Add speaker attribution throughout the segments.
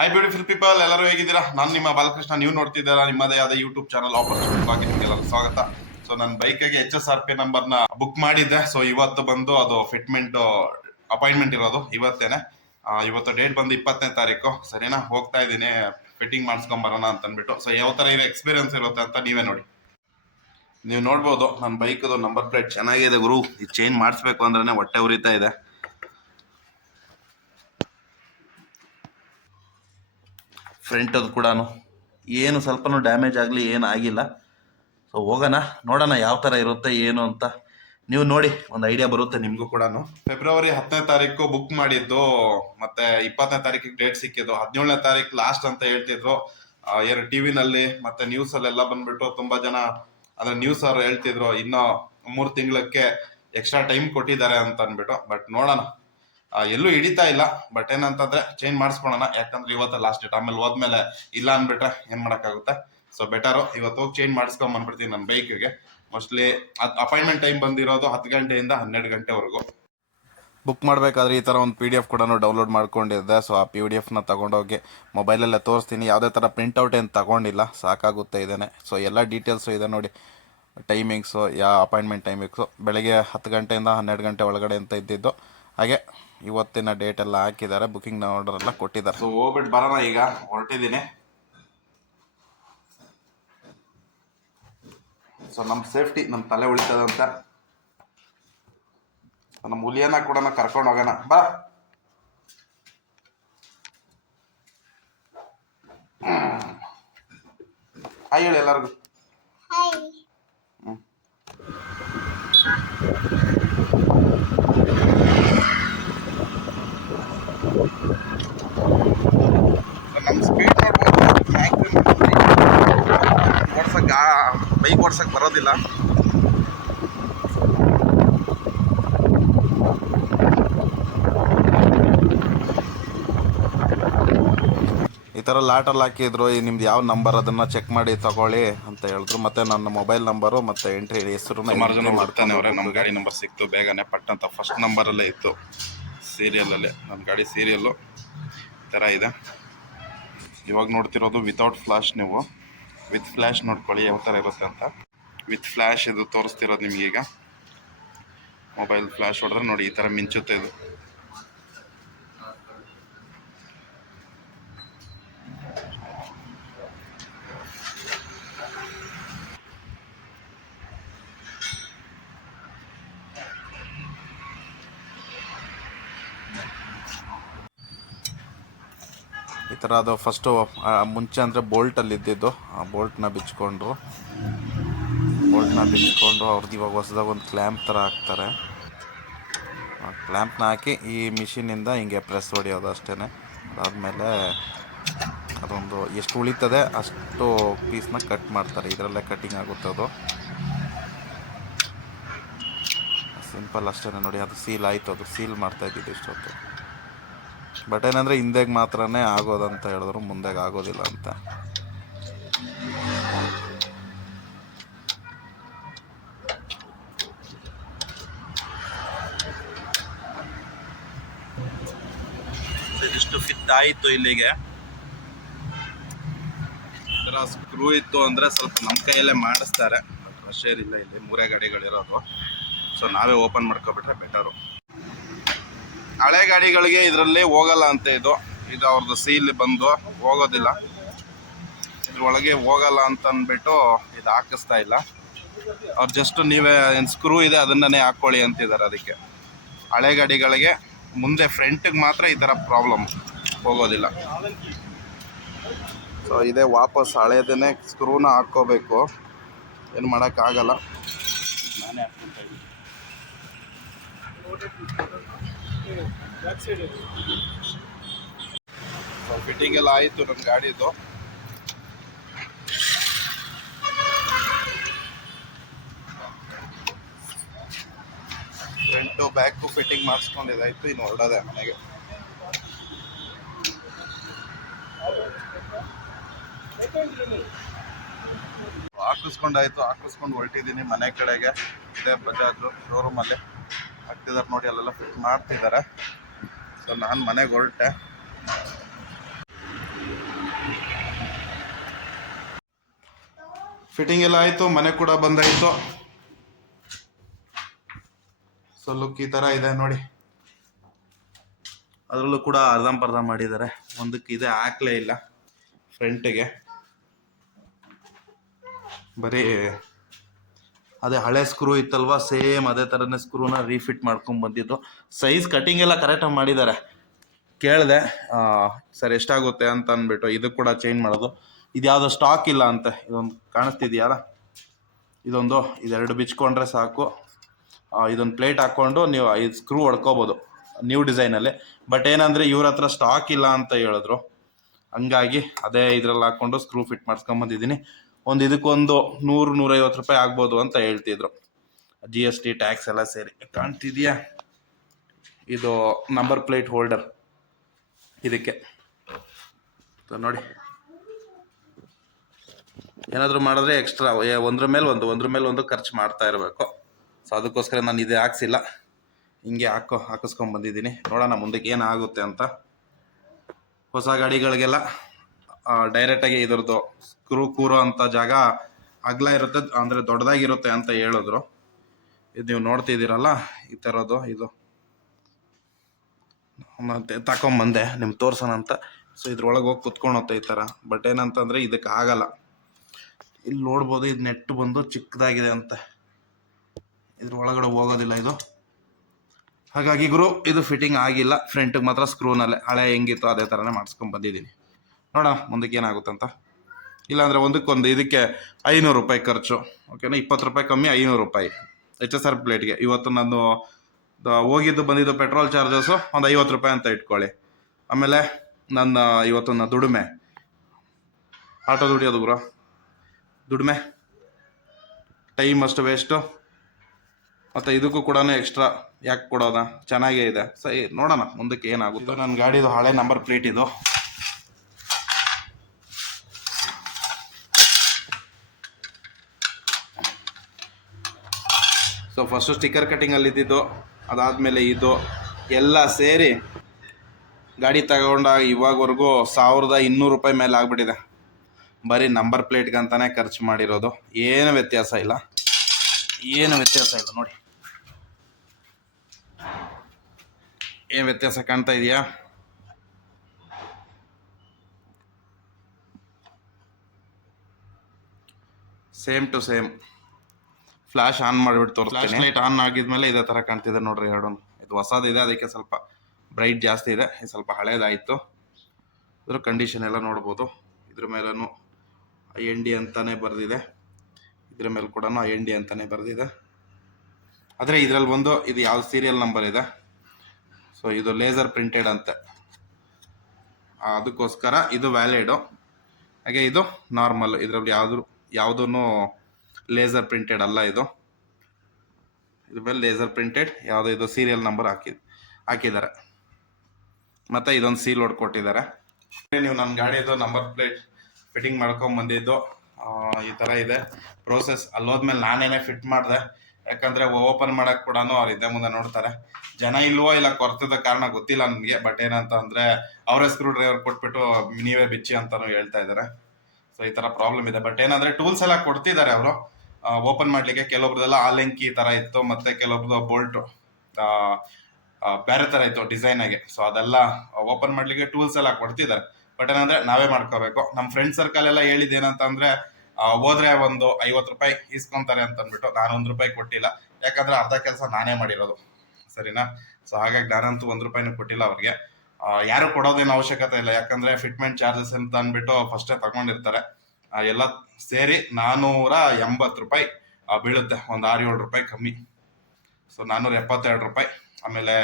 Speaker 1: Hi beautiful people ಎಲ್ಲರೂ ಹೇಗಿದ್ದೀರಾ? ನಾನು ನಿಮ್ಮ ಬಾಲಕೃಷ್ಣ. ನೀವು ನೋಡ್ತಿದ್ದೀರಾ ನಿಮ್ಮದೇ ಆದ ಯೂಟ್ಯೂಬ್ ಚಾನಲ್ ಆಪರ್ಚುನಿಟಿ ಬಗ್ಗೆ ನಿಮಗೆಲ್ಲ ಸ್ವಾಗತ. ಸೊ ನನ್ನ ಬೈಕಿಗೆ ಎಚ್ ಎಸ್ ಆರ್ ಪಿ ನಂಬರ್ನ ಬುಕ್ ಮಾಡಿದ್ದೆ. ಸೊ ಇವತ್ತು ಬಂದು ಅದು ಫಿಟ್ಮೆಂಟ್ ಅಪಾಯಿಂಟ್ಮೆಂಟ್ ಇರೋದು. ಇವತ್ತೇನೆ. ಇವತ್ತು ಡೇಟ್ ಬಂದು ಇಪ್ಪತ್ತನೇ ತಾರೀಕು. ಸರಿನಾ? ಹೋಗ್ತಾ ಇದ್ದೀನಿ. ಫಿಟ್ಟಿಂಗ್ ಮಾಡಿಸ್ಕೊಂಬರೋಣ ಅಂತ ಅಂದ್ಬಿಟ್ಟು ಸೊ ಯಾವ ಥರ ಇರೋ ಎಕ್ಸ್ಪೀರಿಯನ್ಸ್ ಇರುತ್ತೆ ಅಂತ ನೀವೇ ನೋಡಿ. ನೀವು ನೋಡ್ಬೋದು ನನ್ನ ಬೈಕದು ನಂಬರ್ ಪ್ಲೇಟ್ ಚೆನ್ನಾಗಿದೆ ಗುರು. ಇದು ಚೇಂಜ್ ಮಾಡಿಸ್ಬೇಕು ಅಂದ್ರೆ ಹೊಟ್ಟೆ ಉರಿತಾ ಇದೆ. ಫ್ರಂಟ್ ಅದು ಕೂಡ ಏನು ಸ್ವಲ್ಪನೂ ಡ್ಯಾಮೇಜ್ ಆಗಲಿ ಏನು ಆಗಿಲ್ಲ. ಸೊ ಹೋಗೋಣ. ನೋಡೋಣ ಯಾವ ಥರ ಇರುತ್ತೆ, ಏನು ಅಂತ. ನೀವು ನೋಡಿ, ಒಂದು ಐಡಿಯಾ ಬರುತ್ತೆ ನಿಮಗೂ ಕೂಡ ಫೆಬ್ರವರಿ ಹತ್ತನೇ ತಾರೀಕು ಬುಕ್ ಮಾಡಿದ್ದು, ಮತ್ತೆ ಇಪ್ಪತ್ತನೇ ತಾರೀಕಿಗೆ ಡೇಟ್ ಸಿಕ್ಕಿದ್ದು, ಹದಿನೇಳನೇ ತಾರೀಕು ಲಾಸ್ಟ್ ಅಂತ ಹೇಳ್ತಿದ್ರು. ಏನು ಟಿ ವಿನಲ್ಲಿ, ಮತ್ತೆ ನ್ಯೂಸ್ ಅಲ್ಲೆಲ್ಲ ಬಂದ್ಬಿಟ್ಟು ತುಂಬಾ ಜನ ಅದರ ನ್ಯೂಸ್ ಅವ್ರು ಹೇಳ್ತಿದ್ರು, ಇನ್ನೂ ಮೂರು ತಿಂಗಳಕ್ಕೆ ಎಕ್ಸ್ಟ್ರಾ ಟೈಮ್ ಕೊಟ್ಟಿದ್ದಾರೆ ಅಂತ ಅಂದ್ಬಿಟ್ಟು. ಬಟ್ ನೋಡೋಣ. ಎಲ್ಲೂ ಹಿಡಿತಾ ಇಲ್ಲ. ಬಟ್ ಏನಂತಂದ್ರೆ ಚೇಂಜ್ ಮಾಡಿಸ್ಕೊಳೋಣ ಯಾಕಂದ್ರೆ ಇವತ್ತು ಲಾಸ್ಟ್ ಡೇಟ್ ಆಮೇಲೆ ಹೋದ್ಮೇಲೆ ಇಲ್ಲ ಅಂದ್ಬಿಟ್ರೆ ಏನ್ ಮಾಡೋಕ್ಕಾಗುತ್ತೆ? ಸೊ ಬೆಟರು ಇವತ್ತು ಹೋಗಿ ಚೇಂಜ್ ಮಾಡಿಸ್ಕೊಂಡ್ ಬಂದ್ಬಿಡ್ತೀನಿ ನನ್ನ ಬೈಕಿಗೆ ಮೋಸ್ಟ್ಲಿ ಅದು ಅಪಾಯಿಂಟ್ಮೆಂಟ್ ಟೈಮ್ ಬಂದಿರೋದು ಹತ್ತು ಗಂಟೆಯಿಂದ ಹನ್ನೆರಡು ಗಂಟೆವರೆಗೂ. ಬುಕ್ ಮಾಡಬೇಕಾದ್ರೆ ಈ ಥರ ಒಂದು ಪಿ ಡಿ ಎಫ್ ಕೂಡ ಡೌನ್ಲೋಡ್ ಮಾಡ್ಕೊಂಡಿದ್ದೆ. ಸೊ ಆ ಪಿ ಡಿ ಎಫ್ನ ತೊಗೊಂಡೋಗಿ ಮೊಬೈಲಲ್ಲೇ ತೋರಿಸ್ತೀನಿ. ಯಾವುದೇ ಥರ ಪ್ರಿಂಟೌಟ್ ಏನು ತಗೊಂಡಿಲ್ಲ. ಸಾಕಾಗುತ್ತೆ ಇದೇನೆ. ಸೊ ಎಲ್ಲ ಡೀಟೇಲ್ಸು ಇದೆ ನೋಡಿ. ಟೈಮಿಂಗ್ಸು ಯಾವ ಅಪಾಯಿಂಟ್ಮೆಂಟ್ ಟೈಮಿಂಗ್ಸು ಬೆಳಗ್ಗೆ ಹತ್ತು ಗಂಟೆಯಿಂದ ಹನ್ನೆರಡು ಗಂಟೆ ಒಳಗಡೆ ಅಂತ ಇದ್ದಿದ್ದು. ಹಾಗೆ ಇವತ್ತಿನ ಡೇಟ್ ಎಲ್ಲ ಹಾಕಿದ್ದಾರೆ ಬುಕಿಂಗ್ ಆರ್ಡರ್ ಎಲ್ಲ ಕೊಟ್ಟಿದ್ದಾರೆ. ಸೊ ಹೋಗ್ಬಿಟ್ಟು ಬರೋಣ ಈಗ ಹೊರಟಿದ್ದೀನಿ. ಸೊ ನಮ್ಮ ಸೇಫ್ಟಿ ನಮ್ಮ ತಲೆ ಉಳಿತದಂತ. ನಮ್ಮ ಹುಲಿಯನ್ನ ಕೂಡ ಕರ್ಕೊಂಡು ಹೋಗೋಣ. ಬಾ. ಹಾಯ್ ಹೇಳಿ ಎಲ್ಲರಿಗೂ.
Speaker 2: ಹಾಯ್
Speaker 1: ನಮ್ಮ ಸ್ಪೀಡ್ ನೋಡ್ಬೋದು ಓಡ್ಸಕ್ಕೆ ಬೈಕ್ ಓಡ್ಸಕ್ಕೆ ಬರೋದಿಲ್ಲ. ಈ ಥರ ಲಾಟಲ್ಲಿ ಹಾಕಿದ್ರು ಈ ನಿಮ್ದು ಯಾವ ನಂಬರ್ ಅದನ್ನ ಚೆಕ್ ಮಾಡಿ ತಗೊಳ್ಳಿ ಅಂತ ಹೇಳಿದ್ರು. ಮತ್ತೆ ನನ್ನ ಮೊಬೈಲ್ ನಂಬರು ಮತ್ತೆ ಎಂಟ್ರಿ ಹೆಸರು ಮಾಡ್ತಾನೆ ಅವರೇ ನಮ್ಮ ಗಾಡಿ ನಂಬರ್ ಸಿಕ್ತು ಬೇಗನೆ ಪಟ್ ಅಂತ ಫಸ್ಟ್ ನಂಬರಲ್ಲೇ ಇತ್ತು. ಸೀರಿಯಲಲ್ಲೇ ನನ್ನ ಗಾಡಿ ಸೀರಿಯಲ್ಲು ಥರ ಇದೆ. ಇವಾಗ ನೋಡ್ತಿರೋದು ವಿತೌಟ್ ಫ್ಲಾಶ್ ನೀವು. ವಿತ್ ಫ್ಲ್ಯಾಶ್ ನೋಡ್ಕೊಳ್ಳಿ, ಯಾವ ಥರ ಇರುತ್ತೆ ಅಂತ. ವಿತ್ ಫ್ಲ್ಯಾಶ್ ಇದು ತೋರಿಸ್ತಿರೋದು ನಿಮಗೀಗ. ಮೊಬೈಲ್ ಫ್ಲ್ಯಾಶ್ ಹೊಡೆದ್ರೆ ನೋಡಿ, ಈ ಥರ ಮಿಂಚುತ್ತೆ ಇದು. ಈ ಥರ ಅದು ಫಸ್ಟು ಮುಂಚೆ ಅಂದರೆ ಬೋಲ್ಟಲ್ಲಿ ಇದ್ದಿದ್ದು. ಆ ಬೋಲ್ಟ್ನ ಬಿಚ್ಕೊಂಡು ಬೋಲ್ಟ್ನ ಬಿಚ್ಕೊಂಡು ಅವ್ರದ್ದು ಇವಾಗ ಹೊಸದಾಗ ಒಂದು ಕ್ಲ್ಯಾಂಪ್ ಥರ ಹಾಕ್ತಾರೆ. ಆ ಕ್ಲ್ಯಾಂಪ್ನ ಹಾಕಿ ಈ ಮಿಷಿನಿಂದ ಹಿಂಗೆ ಪ್ರೆಸ್ ಹೊಡೆಯೋದು ಅಷ್ಟೇ ಅದಾದಮೇಲೆ ಅದೊಂದು ಎಷ್ಟು ಉಳಿತದೆ ಅಷ್ಟು ಪೀಸ್ನ ಕಟ್ ಮಾಡ್ತಾರೆ. ಇದರಲ್ಲೇ ಕಟ್ಟಿಂಗ್ ಆಗುತ್ತೆ ಅದು. ಸಿಂಪಲ್ ಅಷ್ಟೇ ನೋಡಿ, ಅದು ಸೀಲ್ ಆಯಿತು. ಅದು ಸೀಲ್ ಮಾಡ್ತಾ ಇದ್ದಿದ್ದು ಇಷ್ಟೊತ್ತು. ಬಟ್ ಏನಂದರೆ ಹಿಂದೆಗೆ ಮಾತ್ರನೇ ಆಗೋದಂತ ಹೇಳಿದ್ರು, ಮುಂದೆಗೆ ಆಗೋದಿಲ್ಲ ಅಂತ. ಇಷ್ಟು ಫಿಟ್ ಆಯಿತು ಇಲ್ಲಿಗೆ. ಥರ ಸ್ಕ್ರೂ ಇತ್ತು ಅಂದರೆ ಸ್ವಲ್ಪ ನಮ್ಮ ಕೈಯಲ್ಲೇ ಮಾಡಿಸ್ತಾರೆ. ರಶೇರ್ ಇಲ್ಲ ಇಲ್ಲಿ, ಮೂರೇ ಗಾಡಿಗಳಿರೋದು. ಸೊ ನಾವೇ ಓಪನ್ ಮಾಡ್ಕೊಬಿಟ್ರೆ ಬೆಟರು ಹಳೆ ಗಾಡಿಗಳಿಗೆ ಇದರಲ್ಲಿ ಹೋಗಲ್ಲ ಅಂತ ಇದು. ಇದು ಅವ್ರದ್ದು ಸೀಲ್ ಬಂದು ಹೋಗೋದಿಲ್ಲ. ಇದ್ರೊಳಗೆ ಹೋಗಲ್ಲ ಅಂತ ಅಂದ್ಬಿಟ್ಟು ಇದು ಹಾಕಿಸ್ತಾ ಇಲ್ಲ. ಅವ್ರು ಜಸ್ಟ್ ನೀವೇ ಏನು ಸ್ಕ್ರೂ ಇದೆ ಅದನ್ನೇ ಹಾಕ್ಕೊಳ್ಳಿ ಅಂತಿದ್ದಾರೆ ಅದಕ್ಕೆ. ಹಳೆ ಗಾಡಿಗಳಿಗೆ ಮುಂದೆ ಫ್ರಂಟಿಗೆ ಮಾತ್ರ ಈ ಥರ ಪ್ರಾಬ್ಲಮ್ ಹೋಗೋದಿಲ್ಲ. ಸೊ ಇದೇ ವಾಪಸ್ ಹಳೆಯದೇ ಸ್ಕ್ರೂನ ಹಾಕ್ಕೋಬೇಕು. ಏನು ಮಾಡೋಕ್ಕಾಗಲ್ಲ. ನಾನೇ ಹಾಕ್ಕೊಂತ ಫಿಟ್ಟಿಂಗ್ ಎಲ್ಲ ಆಯಿತು ನಮ್ಮ ಗಾಡಿದು. ಫ್ರಂಟು ಬ್ಯಾಕು ಫಿಟ್ಟಿಂಗ್ ಮಾಡಿಸ್ಕೊಂಡಿದ್ದಾಯ್ತು ಇನ್ನು ಹೊರಡೋದೆ ಮನೆಗೆ. ಹಾಕಿಸ್ಕೊಂಡಾಯ್ತು ಹಾಕಿಸ್ಕೊಂಡು ಹೊರಟಿದ್ದೀನಿ ಮನೆ ಕಡೆಗೆ, ಇದೇ ಬಜಾಜ್ ಶೋರೂಮಲ್ಲಿ ಹಾಕ್ತಿದ್ದಾರೆ ನೋಡಿ, ಅಲ್ಲೆಲ್ಲ ಫಿಟ್ ಮಾಡ್ತಿದ್ದಾರೆ ಸೊ ನಾನು ಮನೆಗೆ ಹೊರಟೆ. ಫಿಟ್ಟಿಂಗ್ ಎಲ್ಲ ಆಯಿತು, ಮನೆ ಕೂಡ ಬಂದಾಯಿತು. ಸೊ ಲುಕ್ ಈ ಥರ ಇದೆ ನೋಡಿ. ಅದರಲ್ಲೂ ಕೂಡ ಅರ್ಧಂಪರ್ಧ ಮಾಡಿದ್ದಾರೆ. ಒಂದಕ್ಕೆ ಇದೆ ಹಾಕ್ಲೇ ಇಲ್ಲ ಫ್ರಂಟಿಗೆ ಬರೀ ಅದೇ ಹಳೆ ಸ್ಕ್ರೂ ಇತ್ತಲ್ವಾ? ಸೇಮ್ ಅದೇ ಥರನೇ ಸ್ಕ್ರೂನ ರೀಫಿಟ್ ಮಾಡ್ಕೊಂಡು ಬಂದಿದ್ದು. ಸೈಜ್ ಕಟಿಂಗ್ ಎಲ್ಲ ಕರೆಕ್ಟಾಗಿ ಮಾಡಿದ್ದಾರೆ ಕೇಳಿದೆ ಸರ್ ಎಷ್ಟಾಗುತ್ತೆ ಅಂತ ಅಂದ್ಬಿಟ್ಟು ಇದು ಕೂಡ ಚೇಂಜ್ ಮಾಡೋದು. ಇದು ಯಾವುದೋ ಸ್ಟಾಕ್ ಇಲ್ಲ ಅಂತ. ಇದೊಂದು ಕಾಣಿಸ್ತಿದೆಯಲ್ಲ ಇದೊಂದು, ಇದೆರಡು ಬಿಚ್ಕೊಂಡ್ರೆ ಸಾಕು. ಇದೊಂದು ಪ್ಲೇಟ್ ಹಾಕ್ಕೊಂಡು ನೀವು ಇದು ಸ್ಕ್ರೂ ಹೊಡ್ಕೋಬೋದು ನ್ಯೂ ಡಿಸೈನಲ್ಲಿ ಬಟ್ ಏನಂದರೆ ಇವ್ರ ಹತ್ರ ಸ್ಟಾಕ್ ಇಲ್ಲ ಅಂತ ಹೇಳಿದ್ರು. ಹಂಗಾಗಿ ಅದೇ ಇದ್ರಲ್ಲಿ ಹಾಕ್ಕೊಂಡು ಸ್ಕ್ರೂ ಫಿಟ್ ಮಾಡಿಸ್ಕೊಂಬಂದಿದ್ದೀನಿ ಒಂದು ಇದಕ್ಕೊಂದು ನೂರು, ನೂರೈವತ್ತು ರೂಪಾಯಿ ಆಗ್ಬೋದು ಅಂತ ಹೇಳ್ತಿದ್ರು. ಜಿ ಎಸ್ ಟಿ ಟ್ಯಾಕ್ಸ್ ಎಲ್ಲ ಸೇರಿ. ಕಾಣ್ತಿದ್ಯಾ? ಇದು ನಂಬರ್ ಪ್ಲೇಟ್ ಹೋಲ್ಡರ್ ಇದಕ್ಕೆ. ನೋಡಿ. ಏನಾದರೂ ಮಾಡಿದ್ರೆ ಎಕ್ಸ್ಟ್ರಾ ಒಂದ್ರ ಮೇಲೆ ಒಂದು, ಒಂದ್ರ ಮೇಲೆ ಒಂದು ಖರ್ಚು ಮಾಡ್ತಾ ಇರಬೇಕು. ಸೊ ಅದಕ್ಕೋಸ್ಕರ ನಾನು ಇದೇ ಹಾಕ್ಸಿಲ್ಲ. ಹಿಂಗೆ ಹಾಕೋ ಹಾಕಿಸ್ಕೊಂಡ್ಬಂದಿದ್ದೀನಿ ನೋಡೋಣ ಮುಂದಕ್ಕೆ ಏನಾಗುತ್ತೆ ಅಂತ. ಹೊಸ ಗಾಡಿಗಳಿಗೆಲ್ಲ ಡೈರೆಕ್ಟಾಗಿ ಇದ್ರದ್ದು ಸ್ಕ್ರೂ ಕೂರೋ ಅಂಥ ಜಾಗ ಅಗಲ ಇರುತ್ತೆ, ಅಂದರೆ ದೊಡ್ಡದಾಗಿರುತ್ತೆ ಅಂತ ಹೇಳಿದ್ರು. ಇದು ನೀವು ನೋಡ್ತಿದ್ದೀರಲ್ಲ, ಈ ಥರದ್ದು ಇದು. ಮತ್ತೆ ತಗೊಂಬಂದೆ ನಿಮ್ಗೆ ತೋರ್ಸೋಣ ಅಂತ. ಸೊ ಇದ್ರೊಳಗೆ ಹೋಗಿ ಕುತ್ಕೊಳತ್ತೆ ಈ ಥರ. ಬಟ್ ಏನಂತಂದರೆ ಇದಕ್ಕೆ ಆಗಲ್ಲ. ಇಲ್ಲಿ ನೋಡ್ಬೋದು, ಇದು ನೆಟ್ ಬಂದು ಚಿಕ್ಕದಾಗಿದೆ ಅಂತ. ಇದ್ರ ಒಳಗಡೆ ಹೋಗೋದಿಲ್ಲ ಇದು. ಹಾಗಾಗಿ ಗುರು, ಇದು ಫಿಟ್ಟಿಂಗ್ ಆಗಿಲ್ಲ. ಫ್ರಂಟಿಗೆ ಮಾತ್ರ ಸ್ಕ್ರೂನಲ್ಲೇ ಹಳೆ ಹೆಂಗಿತ್ತು ಅದೇ ಥರನೇ ಮಾಡಿಸ್ಕೊಂಡು ಬಂದಿದ್ದೀನಿ. ನೋಡೋಣ, ಮುಂದಕ್ಕೆ ಏನಾಗುತ್ತೆ ಅಂತ ಇಲ್ಲಾಂದರೆ ಒಂದಕ್ಕೊಂದು ಇದಕ್ಕೆ ಐನೂರು ರೂಪಾಯಿ ಖರ್ಚು. ಓಕೆನಾ ಇಪ್ಪತ್ತು ರೂಪಾಯಿ ಕಮ್ಮಿ, ಐನೂರು ರೂಪಾಯಿ. ಎಚ್ ಎಸ್ ಆರ್ ಪ್ಲೇಟ್ಗೆ ಇವತ್ತು ನಾನು ಹೋಗಿದ್ದು ಬಂದಿದ್ದು ಪೆಟ್ರೋಲ್ ಚಾರ್ಜಸ್ಸು ಒಂದು ಐವತ್ತು ರೂಪಾಯಿ ಅಂತ ಇಟ್ಕೊಳ್ಳಿ. ಆಮೇಲೆ ನನ್ನ ಇವತ್ತು ದುಡಿಮೆ. ಆಟೋ ದುಡಿಯೋದು ಗುರು ದುಡಿಮೆ. ಟೈಮ್ ಅಷ್ಟು ವೇಸ್ಟು ಮತ್ತು ಇದಕ್ಕೂ ಕೂಡ ಎಕ್ಸ್ಟ್ರಾ ಯಾಕೆ ಕೊಡೋದ? ಚೆನ್ನಾಗೇ ಇದೆ. ಸರಿ, ನೋಡೋಣ ಮುಂದಕ್ಕೆ ಏನಾಗುತ್ತೆ. ನನ್ನ ಗಾಡಿದು ಹಳೆ ನಂಬರ್ ಪ್ಲೇಟ್ ಇದು. ಸೊ ಫಸ್ಟು ಸ್ಟಿಕ್ಕರ್ ಕಟ್ಟಿಂಗಲ್ಲಿ ಇದ್ದಿದ್ದು, ಅದಾದಮೇಲೆ ಇದು. ಎಲ್ಲ ಸೇರಿ ಗಾಡಿ ತಗೊಂಡಾಗ ಇವಾಗವರೆಗೂ ಸಾವಿರದ ಇನ್ನೂರು ರೂಪಾಯಿ ಮೇಲೆ ಆಗಿಬಿಟ್ಟಿದೆ. ಬರೀ ನಂಬರ್ ಪ್ಲೇಟ್ಗಂತಾನೆ ಖರ್ಚು ಮಾಡಿರೋದು. ಏನು ವ್ಯತ್ಯಾಸ ಇಲ್ಲ. ಏನು ವ್ಯತ್ಯಾಸ ಇಲ್ಲ ನೋಡಿ. ಏನು ವ್ಯತ್ಯಾಸ ಕಾಣ್ತಾ ಇದೆಯಾ? Same to same flash on ಮಾಡಿಬಿಟ್ಟು ತೋರಿಸ್ತೀನಿ. ಲೈಟ್ ಆನ್ ಆಗಿದ್ಮೇಲೆ ಇದೇ ಥರ ಕಾಣ್ತಿದೆ ನೋಡ್ರಿ ಎರಡು ಇದು ಹೊಸದಿದೆ ಅದಕ್ಕೆ ಸ್ವಲ್ಪ ಬ್ರೈಟ್ ಜಾಸ್ತಿ ಇದೆ. ಸ್ವಲ್ಪ ಹಳೇದಾಯಿತು. ಇದ್ರ ಕಂಡೀಷನ್ ಎಲ್ಲ ನೋಡ್ಬೋದು. ಇದ್ರ ಮೇಲೂ ಐ ಎನ್ ಡಿ ಅಂತಾನೆ ಬರೆದಿದೆ. ಇದ್ರ ಮೇಲೆ ಕೂಡ ಐ ಎನ್ ಡಿ ಅಂತಾನೆ ಬರೆದಿದೆ. ಆದರೆ ಇದರಲ್ಲಿ ಬಂದು ಇದು ಯಾವ ಸೀರಿಯಲ್ ನಂಬರ್ ಇದೆ? ಸೊ ಇದು ಲೇಸರ್ ಪ್ರಿಂಟೆಡ್ ಅಂತೆ. ಅದಕ್ಕೋಸ್ಕರ ಇದು ವ್ಯಾಲಿಡು ಹಾಗೆ ಇದು ನಾರ್ಮಲ್ ಇದರಲ್ಲಿ ಯಾವ್ದು ಯಾವುದೂ ಲೇಸರ್ ಪ್ರಿಂಟೆಡ್ ಅಲ್ಲ ಇದು. ಇದ್ರ ಮೇಲೆ ಲೇಸರ್ ಪ್ರಿಂಟೆಡ್ ಯಾವುದೋ ಇದು ಸೀರಿಯಲ್ ನಂಬರ್ ಹಾಕಿ ಹಾಕಿದ್ದಾರೆ. ಮತ್ತು ಇದೊಂದು ಸೀಲ್ ಹೊಡ್ ಕೊಟ್ಟಿದ್ದಾರೆ. ನೀವು ನನ್ನ ಗಾಡಿದು ನಂಬರ್ ಪ್ಲೇಟ್ ಫಿಟ್ಟಿಂಗ್ ಮಾಡ್ಕೊಂಡ್ ಬಂದಿದ್ದು ಈ ಥರ ಇದೆ. ಪ್ರೋಸೆಸ್ ಅಲ್ಲೋದ್ಮೇಲೆ ನಾನೇನೆ ಫಿಟ್ ಮಾಡಿದೆ. ಯಾಕಂದರೆ ಓಪನ್ ಮಾಡೋಕೆ ಕೂಡ ಅವ್ರು ಹಿಂದೆ ಮುಂದೆ ನೋಡ್ತಾರೆ. ಜನ ಇಲ್ವೋ ಇಲ್ಲ ಕೊರತದ ಕಾರಣ ಗೊತ್ತಿಲ್ಲ ನನಗೆ ಬಟ್ ಏನಂತ ಅಂದರೆ ಅವರೇ ಸ್ಕ್ರೂ ಡ್ರೈವರ್ ಕೊಟ್ಬಿಟ್ಟು ನೀವೇ ಬಿಚ್ಚಿ ಅಂತಲೂ ಹೇಳ್ತಾ ಇದ್ದಾರೆ. ಸೊ ಈ ಥರ ಪ್ರಾಬ್ಲಮ್ ಇದೆ. ಬಟ್ ಏನಂದರೆ ಟೂಲ್ಸ್ ಎಲ್ಲ ಕೊಡ್ತಿದ್ದಾರೆ ಅವರು. ಓಪನ್ ಮಾಡಲಿಕ್ಕೆ ಕೆಲವೊಬ್ರದೆಲ್ಲ ಆಲೆಂಕಿ ಥರ ಇತ್ತು, ಮತ್ತೆ ಕೆಲವೊಬ್ರದ್ದು ಬೋಲ್ಟ್ ಬೇರೆ ಥರ ಇತ್ತು ಡಿಸೈನಾಗೆ ಸೊ ಅದೆಲ್ಲ ಓಪನ್ ಮಾಡಲಿಕ್ಕೆ ಟೂಲ್ಸ್ ಎಲ್ಲ ಕೊಡ್ತಿದ್ದಾರೆ. ಬಟ್ ಏನಂದ್ರೆ, ನಾವೇ ಮಾಡ್ಕೋಬೇಕು. ನಮ್ಮ ಫ್ರೆಂಡ್ ಸರ್ಕಲ್ ಎಲ್ಲ ಹೇಳಿದ ಏನಂತ ಅಂದ್ರೆ ಹೋದ್ರೆ ಒಂದು ಐವತ್ತು ರೂಪಾಯಿ ಇಸ್ಕೊಂತಾರೆ ಅಂತ ಅಂದ್ಬಿಟ್ಟು ನಾನು ಒಂದು ರೂಪಾಯಿ ಕೊಟ್ಟಿಲ್ಲ. ಯಾಕಂದ್ರೆ ಅರ್ಧ ಕೆಲಸ ನಾನೇ ಮಾಡಿರೋದು. ಸರಿನಾ? ಸೊ ಹಾಗಾಗಿ ನಾನಂತೂ ಒಂದು ರೂಪಾಯಿನೂ ಕೊಟ್ಟಿಲ್ಲ ಅವ್ರಿಗೆ. ಯಾರು ಕೊಡೋದೇನು ಅವಶ್ಯಕತೆ ಇಲ್ಲ. ಯಾಕಂದ್ರೆ ಫಿಟ್ಮೆಂಟ್ ಚಾರ್ಜಸ್ ಅಂತ ಅಂದ್ಬಿಟ್ಟು ಫಸ್ಟೇ ತಗೊಂಡಿರ್ತಾರೆ. ಎಲ್ಲ ಸೇರಿ ನಾನೂರ ಎಂಬತ್ತು ರೂಪಾಯಿ ಬೀಳುತ್ತೆ, ಒಂದು ಆರು ಏಳು ರೂಪಾಯಿ ಕಮ್ಮಿ. ಸೊ ನಾನ್ನೂರ ಎಪ್ಪತ್ತೆರಡು ರೂಪಾಯಿ. ಆಮೇಲೆ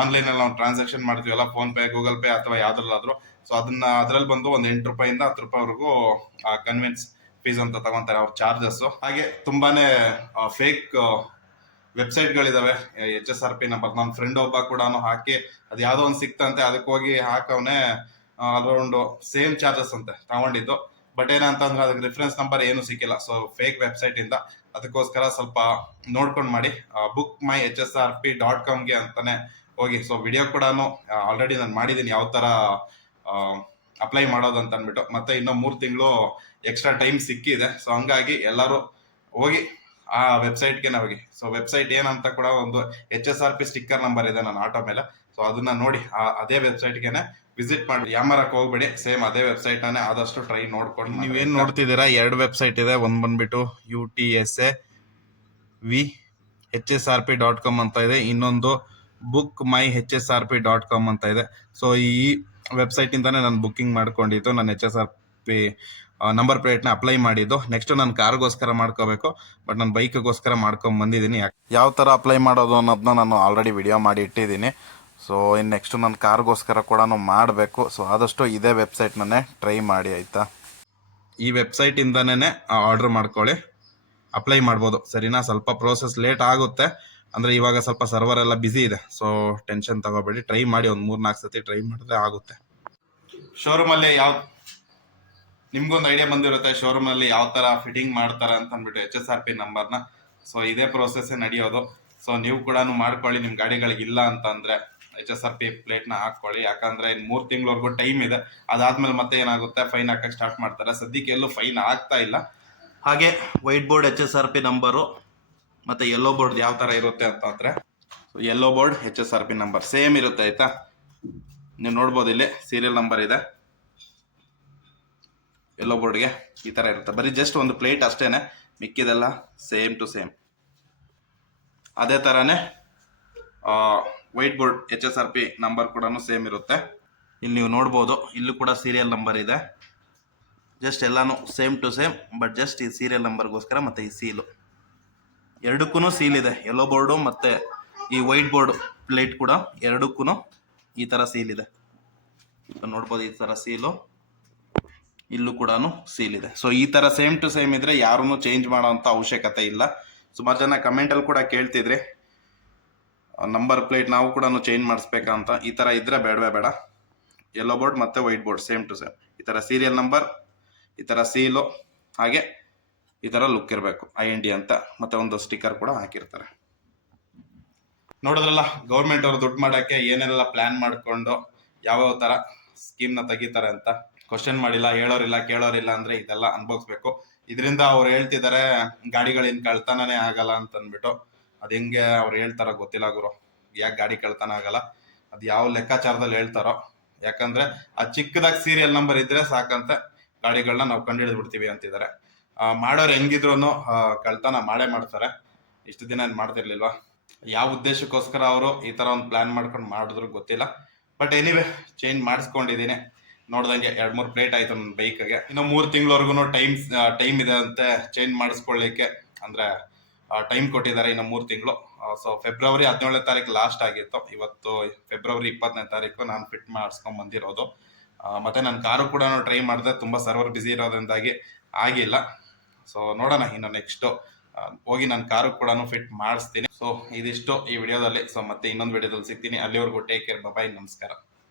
Speaker 1: ಆನ್ಲೈನಲ್ಲಿ ನಾವು ಟ್ರಾನ್ಸಾಕ್ಷನ್ ಮಾಡ್ತೀವಲ್ಲ ಫೋನ್ ಪೇ ಗೂಗಲ್ ಪೇ ಅಥವಾ ಯಾವ್ದ್ರಲ್ಲಾದರೂ. ಸೊ ಅದನ್ನ ಅದ್ರಲ್ಲಿ ಬಂದು ಒಂದು ಎಂಟು ರೂಪಾಯಿಂದ ಹತ್ತು ರೂಪಾಯಿವರೆಗೂ ಕನ್ವಿನ್ಸ್ ಫೀಸ್ ಅಂತ ತಗೊಂತಾರೆ ಅವ್ರ ಚಾರ್ಜಸ್ಸು ಹಾಗೆ ತುಂಬಾನೇ fake ವೆಬ್ಸೈಟ್ಗಳಿದಾವೆ H S R P number ನನ್ನ ಫ್ರೆಂಡ್ ಒಬ್ಬ ಕೂಡ ಹಾಕಿ, ಅದು ಯಾವುದೋ ಒಂದು ಸಿಕ್ತಂತೆ ಅದಕ್ಕೆ ಹೋಗಿ ಹಾಕವನೇ ಅರೌಂಡ್ ಸೇಮ್ ಚಾರ್ಜಸ್ ಅಂತೆ ತಗೊಂಡಿದ್ದು. ಬಟ್ ಏನಂತಂದ್ರೆ ಅದಕ್ಕೆ ರೆಫರೆನ್ಸ್ ನಂಬರ್ ಏನು ಸಿಕ್ಕಿಲ್ಲ. ಸೊ ಫೇಕ್ ವೆಬ್ಸೈಟ್ ಇಂದ ಅದಕ್ಕೋಸ್ಕರ ಸ್ವಲ್ಪ ನೋಡ್ಕೊಂಡು ಮಾಡಿ. Book my H S R P dot ಕಾಮ್ಗೆ ಅಂತಾನೆ ಹೋಗಿ. ಸೊ ವಿಡಿಯೋ ಕೂಡ ಆಲ್ರೆಡಿ ನಾನು ಮಾಡಿದ್ದೀನಿ ಯಾವ ಥರ
Speaker 2: ಅಪ್ಲೈ ಮಾಡೋದು ಅಂತ ಅಂದ್ಬಿಟ್ಟು. ಮತ್ತೆ ಇನ್ನೂ ಮೂರು ತಿಂಗಳು ಎಕ್ಸ್ಟ್ರಾ ಟೈಮ್ ಸಿಕ್ಕಿದೆ. ಸೊ ಹಂಗಾಗಿ ಎಲ್ಲರೂ ಹೋಗಿ ಆ ವೆಬ್ಸೈಟ್ಗೆ ಹೋಗಿ. ಸೊ ವೆಬ್ಸೈಟ್ ಏನಂತ ಕೂಡ ಒಂದು H S R P sticker number ಇದೆ ನಾನು ಆಟೋ ಮೇಲೆ. ಸೊ ಅದನ್ನ ನೋಡಿ ಅದೇ ವೆಬ್ಸೈಟ್ಗೆನೆ ವಿಸಿಟ್ ಮಾಡಿ. ಯಾಮರಕ್ಕೆ ಹೋಗ್ಬೇಡಿ. ಸೇಮ್ ಅದೇ ವೆಬ್ಸೈಟ್ ನಾನೇ ಆದಷ್ಟು ಟ್ರೈ ನೋಡ್ಕೊಂಡು ನೀವೇನು ನೋಡ್ತಿದ್ದೀರಾ? ಎರಡು ವೆಬ್ಸೈಟ್ ಇದೆ. ಒಂದ್ ಬಂದ್ಬಿಟ್ಟು U T S A V H S R P dot com ಅಂತ ಇದೆ. ಇನ್ನೊಂದು book my H S R P dot com ಅಂತ ಇದೆ. ಸೊ ಈ ವೆಬ್ಸೈಟ್ ಇಂದಾನೆ ನಾನು ಬುಕ್ಕಿಂಗ್ ಮಾಡ್ಕೊಂಡಿದ್ದು. ನನ್ನ H S R P number ಪ್ಲೇಟ್ನ apply ಮಾಡಿದ್ದು. ನೆಕ್ಸ್ಟ್ ನಾನು ಕಾರ್ಗೋಸ್ಕರ ಮಾಡ್ಕೋಬೇಕು. ಬಟ್ ನಾನು ಬೈಕ್ಗೋಸ್ಕರ ಮಾಡ್ಕೊಂಡ್ ಬಂದಿದ್ದೀನಿ. ಯಾವ ಥರ ಅಪ್ಲೈ ಮಾಡೋದು ಅನ್ನೋದನ್ನ ನಾನು ಆಲ್ರೆಡಿ ವಿಡಿಯೋ ಮಾಡಿ ಇಟ್ಟಿದ್ದೀನಿ. ಸೊ ಇನ್ನು ನೆಕ್ಸ್ಟ್ ನನ್ನ ಕಾರ್ಗೋಸ್ಕರ ಕೂಡ ಮಾಡಬೇಕು. ಸೊ ಆದಷ್ಟು ಇದೇ ವೆಬ್ಸೈಟ್ನೇ ಟ್ರೈ ಮಾಡಿ, ಆಯಿತಾ? ಈ ವೆಬ್ಸೈಟಿಂದನೇ ಆರ್ಡರ್ ಮಾಡ್ಕೊಳ್ಳಿ. ಅಪ್ಲೈ ಮಾಡ್ಬೋದು. ಸರಿನಾ? ಸ್ವಲ್ಪ ಪ್ರೋಸೆಸ್ ಲೇಟ್ ಆಗುತ್ತೆ. ಅಂದರೆ ಇವಾಗ ಸ್ವಲ್ಪ ಸರ್ವರ್ ಎಲ್ಲ ಬ್ಯುಸಿ ಇದೆ. So tension ತಗೋಬೇಡಿ. ಟ್ರೈ ಮಾಡಿ ಒಂದು ಮೂರು ನಾಲ್ಕು ಸತಿ ಟ್ರೈ ಮಾಡಿದ್ರೆ ಆಗುತ್ತೆ. ಶೋರೂಮಲ್ಲಿ ಯಾವ ನಿಮ್ಗೊಂದು ಐಡಿಯಾ ಬಂದಿರುತ್ತೆ. ಶೋರೂಮಲ್ಲಿ ಯಾವ ಥರ ಫಿಟ್ಟಿಂಗ್ ಮಾಡ್ತಾರೆ ಅಂತ ಅಂದ್ಬಿಟ್ಟು ಎಚ್ ಎಸ್ ಆರ್ ಪಿ ನಂಬರ್ನ ಸೊ ಇದೇ ಪ್ರೋಸೆಸ್ಸೇ ನಡೆಯೋದು. ಸೊ ನೀವು ಕೂಡ ಮಾಡ್ಕೊಳ್ಳಿ. ನಿಮ್ಮ ಗಾಡಿಗಳಿಗೆ ಇಲ್ಲ ಅಂತಂದ್ರೆ. ಎಚ್ ಎಸ್ ಆರ್ ಪಿ ಪ್ಲೇಟ್ನ ಹಾಕೊಳ್ಳಿ ಯಾಕಂದ್ರೆ ಇನ್ನು ಮೂರು ತಿಂಗಳವರೆಗೂ ಟೈಮ್ ಇದೆ. ಅದಾದ್ಮೇಲೆ ಮತ್ತೆ ಏನಾಗುತ್ತೆ? ಫೈನ್ ಹಾಕಕ್ಕೆ ಸ್ಟಾರ್ಟ್ ಮಾಡ್ತಾರೆ. ಸದ್ಯಕ್ಕೆ ಎಲ್ಲೂ ಫೈನ್ ಆಗ್ತಾ ಇಲ್ಲ.
Speaker 1: ಹಾಗೆ white board H S R P number ಮತ್ತು ಯೆಲ್ಲೋ ಬೋರ್ಡ್ ಯಾವ ಥರ ಇರುತ್ತೆ ಅಂತ ಅಂದರೆ
Speaker 2: yellow board H S R P number same ಇರುತ್ತೆ ಆಯ್ತಾ? ನೀವು ನೋಡ್ಬೋದು ಇಲ್ಲಿ ಸೀರಿಯಲ್ ನಂಬರ್ ಇದೆ. ಎಲ್ಲೋ ಬೋರ್ಡ್ಗೆ ಈ ಥರ ಇರುತ್ತೆ. ಬರೀ ಜಸ್ಟ್ ಒಂದು ಪ್ಲೇಟ್ ಅಷ್ಟೇ ಮಿಕ್ಕಿದೆಲ್ಲ ಸೇಮ್ ಟು ಸೇಮ್ ಅದೇ ಥರನೇ white board, H S R P number ಕೂಡ ಸೇಮ್ ಇರುತ್ತೆ.
Speaker 1: ಇಲ್ಲಿ ನೀವು ನೋಡ್ಬೋದು, ಇಲ್ಲೂ ಕೂಡ ಸೀರಿಯಲ್ ನಂಬರ್ ಇದೆ. ಜಸ್ಟ್ ಎಲ್ಲಾನು same to same but just ಈ ಸೀರಿಯಲ್ ನಂಬರ್ಗೋಸ್ಕರ ಮತ್ತು ಈ ಸೀಲು ಎರಡಕ್ಕೂ ಸೀಲ್ ಇದೆ. ಯೆಲ್ಲೋ ಬೋರ್ಡು ಮತ್ತು ಈ ವೈಟ್ ಬೋರ್ಡ್ ಪ್ಲೇಟ್ ಕೂಡ ಎರಡಕ್ಕೂ ಈ ಥರ ಸೀಲ್ ಇದೆ. ನೋಡ್ಬೋದು ಈ ಥರ ಸೀಲು ಇಲ್ಲೂ ಕೂಡ ಸೀಲ್ ಇದೆ. ಸೊ ಈ ಥರ ಸೇಮ್ ಟು ಸೇಮ್ ಇದ್ರೆ ಯಾರೂ ಚೇಂಜ್ ಮಾಡೋವಂಥ ಅವಶ್ಯಕತೆ ಇಲ್ಲ. ಸುಮಾರು ಜನ ಕಮೆಂಟಲ್ಲಿ ಕೂಡ ಕೇಳ್ತಿದ್ರಿ. ನಂಬರ್ ಪ್ಲೇಟ್ ನಾವು ಕೂಡ ಚೇಂಜ್ ಮಾಡಿಸ್ಬೇಕಂತ ಈ ಥರ ಇದ್ರೆ ಬೇಡವೇ ಬೇಡ. ಯೆಲ್ಲೋ ಬೋರ್ಡ್ ಮತ್ತು white board same to same ಈ ಥರ ಸೀರಿಯಲ್ ನಂಬರ್ ಈ ಥರ ಸೀಲು ಹಾಗೆ ಈ ಥರ ಲುಕ್ ಇರಬೇಕು ಐ ಎನ್ ಡಿ ಅಂತ, ಮತ್ತೆ ಒಂದು ಸ್ಟಿಕ್ಕರ್ ಕೂಡ ಹಾಕಿರ್ತಾರೆ. ನೋಡಿದ್ರಲ್ಲ ಗೌರ್ಮೆಂಟ್ ಅವರು ದುಡ್ಡು ಮಾಡೋಕ್ಕೆ ಏನೆಲ್ಲ ಪ್ಲಾನ್ ಮಾಡಿಕೊಂಡು ಯಾವ್ಯಾವ ಥರ ಸ್ಕೀಮ್ನ ತೆಗಿತಾರೆ ಅಂತ? ಕ್ವಶನ್ ಮಾಡಿಲ್ಲ, ಹೇಳೋರಿಲ್ಲ, ಕೇಳೋರಿಲ್ಲ ಅಂದ್ರೆ ಇದೆಲ್ಲ ಅನುಭವಿಸ್ಬೇಕು. ಇದರಿಂದ ಅವ್ರು ಹೇಳ್ತಿದ್ದಾರೆ, ಗಾಡಿಗಳೇನು ಕಳ್ತನನೇ ಆಗಲ್ಲ ಅಂತ ಅಂದ್ಬಿಟ್ಟು ಅದು ಹೆಂಗೆ ಅವ್ರು ಹೇಳ್ತಾರೋ ಗೊತ್ತಿಲ್ಲ ಗುರು. ಯಾಕೆ ಗಾಡಿ ಕಳ್ತನ ಆಗಲ್ಲ. ಅದು ಯಾವ ಲೆಕ್ಕಾಚಾರದಲ್ಲಿ ಹೇಳ್ತಾರೋ. ಯಾಕಂದ್ರೆ ಆ ಚಿಕ್ಕದಾಗಿ ಸೀರಿಯಲ್ ನಂಬರ್ ಇದ್ರೆ ಸಾಕಂತೆ. ಗಾಡಿಗಳನ್ನ ನಾವು ಕಂಡುಹಿಡಿದು ಬಿಡ್ತೀವಿ ಅಂತಿದ್ದಾರೆ ಮಾಡೋರು ಹೆಂಗಿದ್ರು ಕಳ್ತನ ಮಾಡೇ ಮಾಡ್ತಾರೆ. ಇಷ್ಟು ದಿನ ಏನು ಮಾಡ್ತಿರ್ಲಿಲ್ವಾ? ಯಾವ ಉದ್ದೇಶಕ್ಕೋಸ್ಕರ ಅವರು ಈ ತರ ಒಂದು ಪ್ಲಾನ್ ಮಾಡ್ಕೊಂಡು ಮಾಡಿದ್ರು ಗೊತ್ತಿಲ್ಲ. ಬಟ್ ಎನಿವೆ ಚೇಂಜ್ ಮಾಡಿಸ್ಕೊಂಡಿದ್ದೀನಿ ನೋಡ್ದಂಗೆ ಎರಡು ಮೂರು ಪ್ಲೇಟ್ ಆಯ್ತು ನನ್ನ ಬೈಕಿಗೆ ಇನ್ನು ಮೂರು ತಿಂಗಳವರೆಗೂ ಟೈಮ್ ಟೈಮ್ ಇದೆ ಅಂತೆ. ಚೇಂಜ್ ಮಾಡಿಸ್ಕೊಳ್ಳಿಕ್ಕೆ. ಅಂದ್ರೆ ಟೈಮ್ ಕೊಟ್ಟಿದ್ದಾರೆ ಇನ್ನು ಮೂರು ತಿಂಗಳು. ಸೊ ಫೆಬ್ರವರಿ ಹದಿನೇಳನೇ ತಾರೀಕು ಲಾಸ್ಟ್ ಆಗಿತ್ತು. ಇವತ್ತು ಫೆಬ್ರವರಿ ಇಪ್ಪತ್ತನೇ ತಾರೀಕು ನಾನು ಫಿಟ್ ಮಾಡಿಸ್ಕೊಂಡ್ ಬಂದಿರೋದು. ಮತ್ತೆ ನನ್ನ ಕಾರು ಕೂಡ ಟ್ರೈ ಮಾಡಿದೆ, ತುಂಬಾ ಸರ್ವರ್ ಬಿಸಿ ಇರೋದ್ರಿಂದಾಗಿ ಆಗಿಲ್ಲ. ಸೊ ನೋಡೋಣ ಇನ್ನು ನೆಕ್ಸ್ಟ್ ಹೋಗಿ ನನ್ನ ಕಾರು ಕೂಡ ಫಿಟ್ ಮಾಡಿಸ್ತೀನಿ. ಸೊ ಇದಿಷ್ಟು ಈ ವಿಡಿಯೋದಲ್ಲಿ. ಸೊ ಮತ್ತೆ ಇನ್ನೊಂದು ವಿಡಿಯೋದಲ್ಲಿ ಸಿಗ್ತೀನಿ. ಅಲ್ಲಿವರೆಗೂ ಟೇಕ್ ಕೇರ್ ಬಾಯ್ ನಮಸ್ಕಾರ.